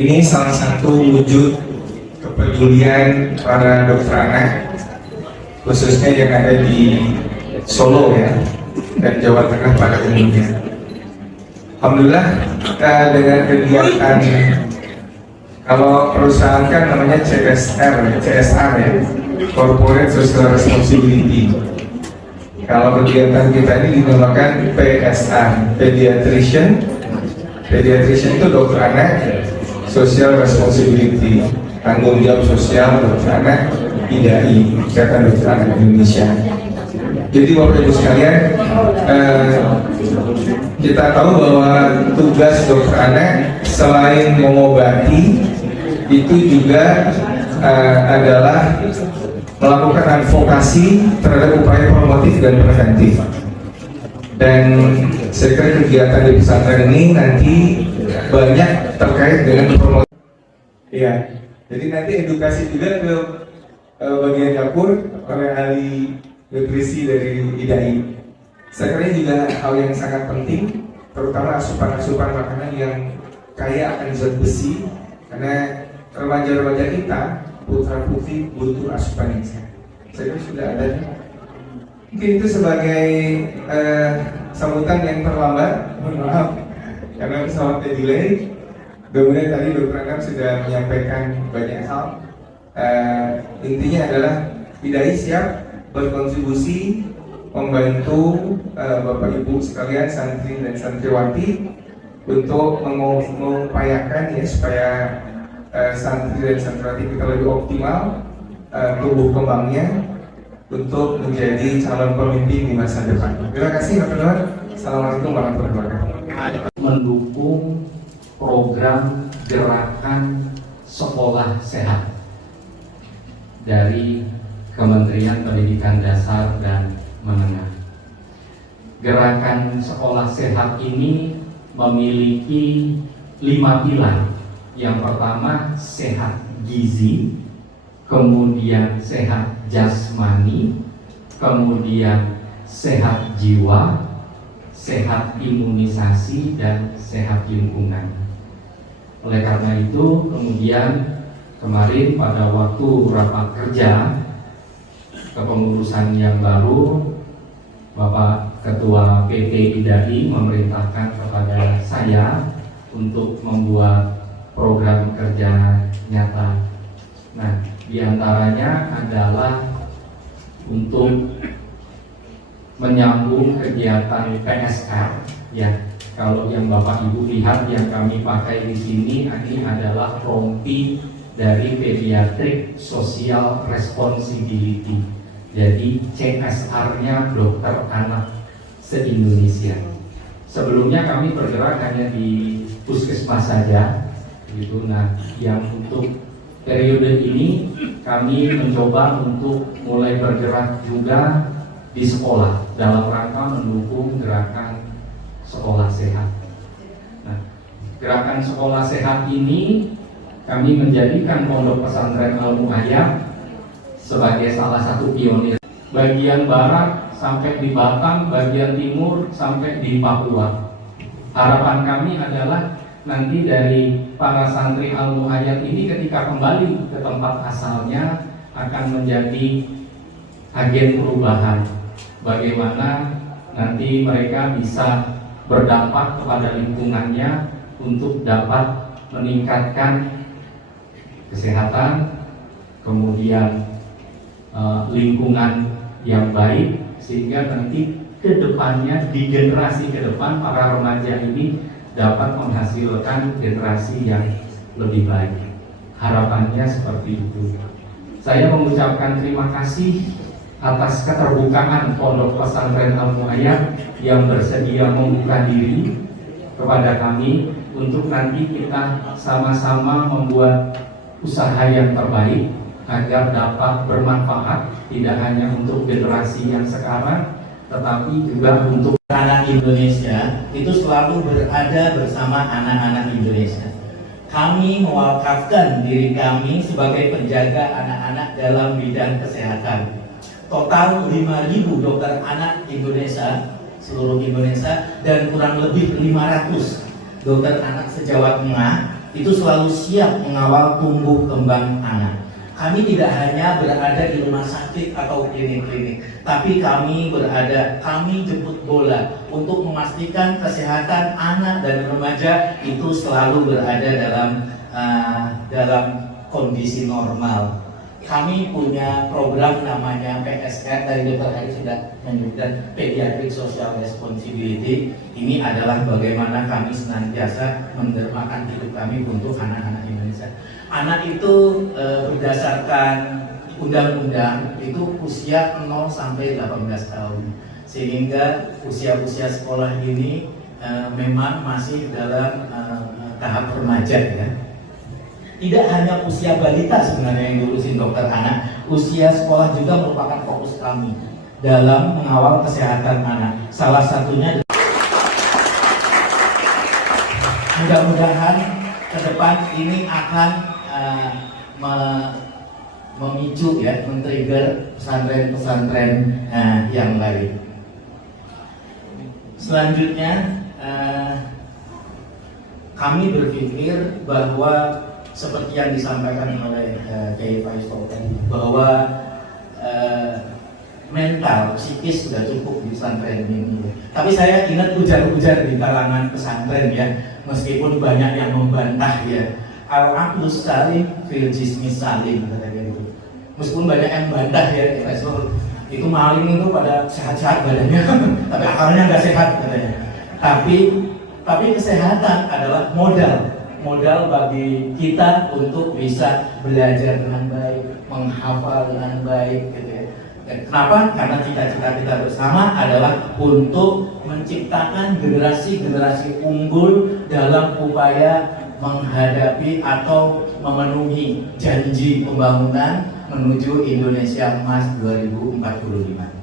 Ini salah satu wujud kepedulian para dokter anak, khususnya yang ada di Solo ya, dan Jawa Tengah pada umumnya. Alhamdulillah kita dengan kegiatan, kalau perusahaan kan namanya CSR ya, Corporate Social Responsibility. Kalau kegiatan kita ini dinamakan PSR, Pediatrician itu dokter anak, Social Responsibility, tanggung jawab sosial dokter anak, IDAI, Ikatan Dokter Anak Indonesia. Jadi Bapak Ibu sekalian, kita tahu bahwa tugas dokter anak selain mengobati, itu juga adalah melakukan advokasi terhadap upaya promotif dan preventif. Dan saya kira kegiatan di pesantren ini nanti banyak terkait dengan promotif. Ya, jadi nanti edukasi juga ke bagian dapur oleh ahli nutrisi dari IDAI. Saya kira juga hal yang sangat penting, terutama asupan makanan yang kaya akan zat besi, karena remaja-remaja kita, putra putri butuh asupan yang sehat. Saya kira sudah ada. Mungkin itu sebagai sambutan yang terlambat, mohon maaf karena pesawatnya delay. Kemudian tadi Dr. Anam sudah menyampaikan banyak hal. Intinya adalah IDAI siap berkontribusi membantu Bapak Ibu sekalian, santri dan santriwati untuk mengupayakan ya supaya santri dan santriwati kita lebih optimal tumbuh kembangnya untuk menjadi calon pemimpin di masa depan. Terima kasih teman-teman. Assalamualaikum warahmatullahi wabarakatuh. Mendukung program gerakan sekolah sehat dari Kementerian Pendidikan Dasar dan Menengah. Gerakan sekolah sehat ini memiliki 5 pilar. Yang pertama sehat gizi, kemudian sehat jasmani, kemudian sehat jiwa, sehat imunisasi, dan sehat lingkungan. Oleh karena itu, kemudian kemarin pada waktu rapat kerja kepengurusan yang baru, Bapak Ketua PT IDAI memerintahkan kepada saya untuk membuat program kerja nyata. Nah, diantaranya adalah untuk menyambung kegiatan PSR ya. Kalau yang Bapak Ibu lihat yang kami pakai di sini ini adalah rompi dari Pediatric Social Responsibility. Jadi CSR-nya dokter anak se-Indonesia. Sebelumnya kami bergerak hanya di puskesmas saja gitu. Nah, yang untuk periode ini kami mencoba untuk mulai bergerak juga di sekolah dalam rangka mendukung gerakan sekolah sehat. Nah, gerakan sekolah sehat ini kami menjadikan Pondok Pesantren Al-Mu'ayyad sebagai salah satu pionir. Bagian barat sampai di Batam, bagian timur sampai di Papua. Harapan kami adalah nanti dari para santri Al-Mu'ayyad ini ketika kembali ke tempat asalnya akan menjadi agen perubahan. Bagaimana nanti mereka bisa berdampak kepada lingkungannya untuk dapat meningkatkan kesehatan, kemudian lingkungan yang baik, sehingga nanti ke depannya di generasi ke depan para remaja ini dapat menghasilkan generasi yang lebih baik. Harapannya seperti itu. Saya mengucapkan terima kasih atas keterbukaan Pondok Pesantren Al-Mu'ayyad yang bersedia membuka diri kepada kami untuk nanti kita sama-sama membuat usaha yang terbaik agar dapat bermanfaat tidak hanya untuk generasi yang sekarang tetapi juga untuk anak Indonesia itu selalu berada bersama anak-anak Indonesia. Kami mewakafkan diri kami sebagai penjaga anak-anak dalam bidang kesehatan. Total 5.000 dokter anak Indonesia, seluruh Indonesia, dan kurang lebih 500 dokter anak se-Jawa Tengah itu selalu siap mengawal tumbuh kembang anak. Kami tidak hanya berada di rumah sakit atau klinik-klinik, tapi kami jemput bola untuk memastikan kesehatan anak dan remaja itu selalu berada dalam kondisi normal. Kami punya program namanya PSR, dari Dr. Hari sudah menyebutkan Pediatric Social Responsibility. Ini adalah bagaimana kami senantiasa mendermakan hidup kami untuk anak-anak Indonesia. Anak itu berdasarkan undang-undang itu usia 0 sampai 18 tahun. Sehingga usia-usia sekolah ini memang masih dalam tahap remaja ya. Tidak hanya usia balita sebenarnya yang diurusin dokter anak, usia sekolah juga merupakan fokus kami dalam mengawal kesehatan anak. Salah satunya, mudah-mudahan ke depan ini akan memicu ya, men-trigger pesantren-pesantren yang lain. Selanjutnya kami berpikir bahwa seperti yang disampaikan oleh Kiai Faisal tadi, bahwa mental, psikis sudah cukup di pesantren ini. Tapi saya ingat ujar-ujar di kalangan pesantren ya, meskipun banyak yang membantah ya, al-aqlus salim fil jismi salim katanya gitu. Meskipun banyak yang membantah ya, Faisal itu maling itu pada sehat-sehat badannya, tapi akalnya nggak sehat katanya. Tapi kesehatan adalah modal bagi kita untuk bisa belajar dengan baik, menghafal dengan baik gitu ya. Kenapa? Karena cita-cita kita bersama adalah untuk menciptakan generasi-generasi unggul dalam upaya menghadapi atau memenuhi janji pembangunan menuju Indonesia Emas 2045.